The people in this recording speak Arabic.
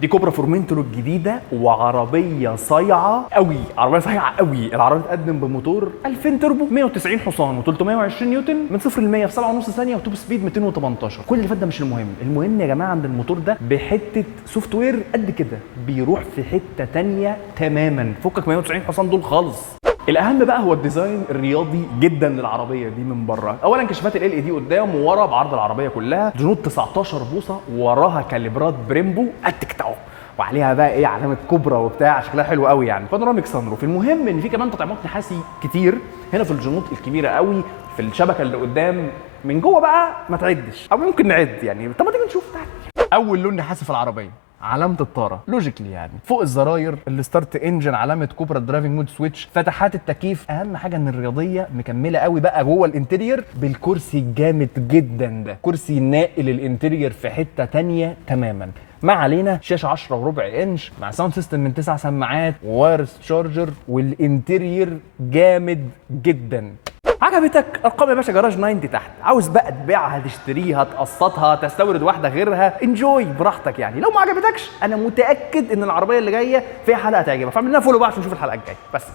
دي كوبرا فورمنتور الجديده وعربيه صايعه قوي، عربيه صايعه قوي. العربيه بتقدم بموتور 2000 تربو 190 حصان و320 نيوتن من 0 ل 100 في 7.5 ثانيه وتوب سبيد 218. كل اللي فات ده مش المهم، المهم يا جماعه عند الموتور ده بحته سوفت وير قد كده بيروح في حته ثانيه تماما، فكك 190 حصان دول خالص. الاهم بقى هو الديزاين الرياضي جدا للعربيه دي من بره. اولا كشافات ال دي قدام وورا بعرض العربيه كلها، جنود 19 بوصه، وراها كاليبرات بريمبو التكتاو، وعليها بقى ايه علامه كوبرا وبتاع، شكلها حلو قوي يعني. بانوراميك سانروف. المهم ان في كمان تطعيمات نحاسي كتير هنا في الجنود الكبيره قوي، في الشبكه اللي قدام. من جوه بقى ما تعدش، او ممكن نعد يعني. طب ما تيجي نشوف تحت. اول لون نحاسي في العربيه علامة الطارة لوجيكلي يعني. فوق الزراير الستارت انجن، علامة كوبرا درايفنج مود سويتش، فتحات التكييف. اهم حاجة ان الرياضية مكملة قوي بقى جوه الانتيرير بالكرسي الجامد جدا ده، كرسي ناقل الانتيرير في حتة تانية تماما. ما علينا، شاشة 10 وربع انش مع ساوند سيستم من 9 سماعات ووايرلس تشارجر، والانتيرير جامد جدا. عجبتك؟ ارقام يا باشا جراج 90 تحت. عاوز بقى تبيعها، تشتريها، تقسطها، تستورد واحده غيرها، انجوي براحتك يعني. لو ما عجبتكش انا متاكد ان العربيه اللي جايه فيها حلقه تعجبك، فاعمل لنا فولو بقى عشان نشوف الحلقه الجايه بس.